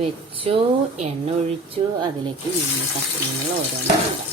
വെച്ചു എണ്ണ ഒഴിച്ചു അതിലേക്ക് മീൻ കഷ്ണങ്ങൾ ഓരോന്നും ഇടാം.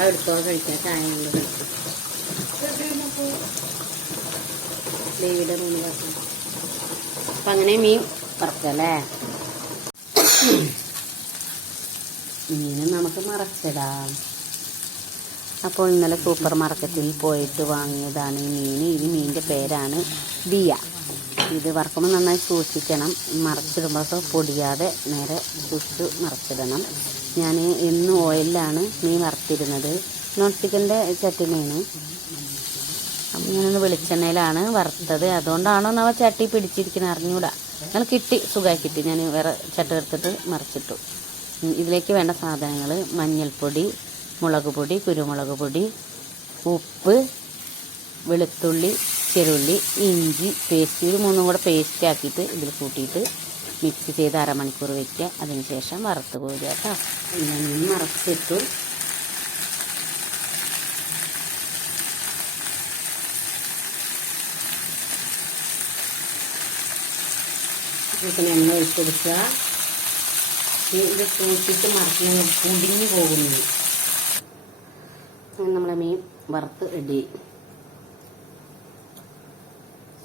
അതെടുത്തോ കഴിക്കാം ചായ കൊണ്ട് കഴിക്കാം. ദേവിയുടെ മൂന്ന് കഷ്ണം അപ്പം അങ്ങനെ മീൻ വറുക്കല്ലേ മീൻ നമുക്ക് മറച്ചിടാം. അപ്പോൾ ഇന്നലെ സൂപ്പർ മാർക്കറ്റിൽ പോയിട്ട് വാങ്ങിയതാണ് ഈ മീൻ. ഈ മീനിന്റെ പേരാണ് ബിയ. ഇത് വറക്കുമ്പോൾ നന്നായി സൂക്ഷിക്കണം. മറച്ചിടുമ്പോൾ പൊടിയാതെ നേരെ സൂക്ഷിച്ച് മറച്ചിടണം. ഞാൻ ഇന്ന് ഓയിലാണ് മീൻ വറുത്തിരുന്നത്. നോൺ സ്റ്റിക്കിന്റെ ചട്ടിമീന് അപ്പം ഞാനൊന്ന് വെളിച്ചെണ്ണയിലാണ് വറുത്തത്. അതുകൊണ്ടാണോ നമ്മൾ ചട്ടി പിടിച്ചിരിക്കുന്നത് അറിഞ്ഞൂടാ. ഞങ്ങൾ കിട്ടി സുഖമായി കിട്ടി. ഞാൻ വേറെ ചട്ടി എടുത്തിട്ട് മറിച്ചിട്ടു. ഇതിലേക്ക് വേണ്ട സാധനങ്ങൾ മഞ്ഞൾപ്പൊടി മുളക് പൊടി കുരുമുളക് പൊടി ഉപ്പ് വെളുത്തുള്ളി ചെറുള്ളി ഇഞ്ചി പേസ്റ്റ് ഇത് മൂന്നും കൂടെ പേസ്റ്റ് ആക്കിയിട്ട് ഇതിൽ കൂട്ടിയിട്ട് മിക്സ് ചെയ്ത് അരമണിക്കൂർ വയ്ക്കുക അതിനുശേഷം വറുത്ത് പോരുക കേട്ടോ. ഇങ്ങനെ മറച്ചിട്ടു. ഇതിന് എണ്ണ ഒഴിച്ചെടുക്കുക ഇത് കൂട്ടിയിട്ട് മറക്കുന്ന പൊടിഞ്ഞു പോകുന്നു. നമ്മളെ മീൻ വറുത്ത് റെഡി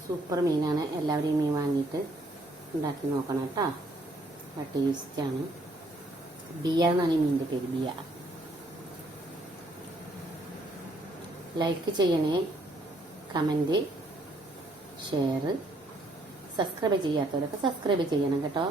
സൂപ്പർ മീനാണ്. എല്ലാവരും മീൻ വാങ്ങിയിട്ട് ഉണ്ടാക്കി നോക്കണം കേട്ടോ. ടേസ്റ്റാണ് ബിയ എന്നാണ് ഈ മീനിന്റെ പേര് ബിയ. ലൈക്ക് ചെയ്യണേ കമന്റ് ഷെയർ സബ്സ്ക്രൈബ് ചെയ്യാത്തവരൊക്കെ സബ്സ്ക്രൈബ് ചെയ്യണം കേട്ടോ.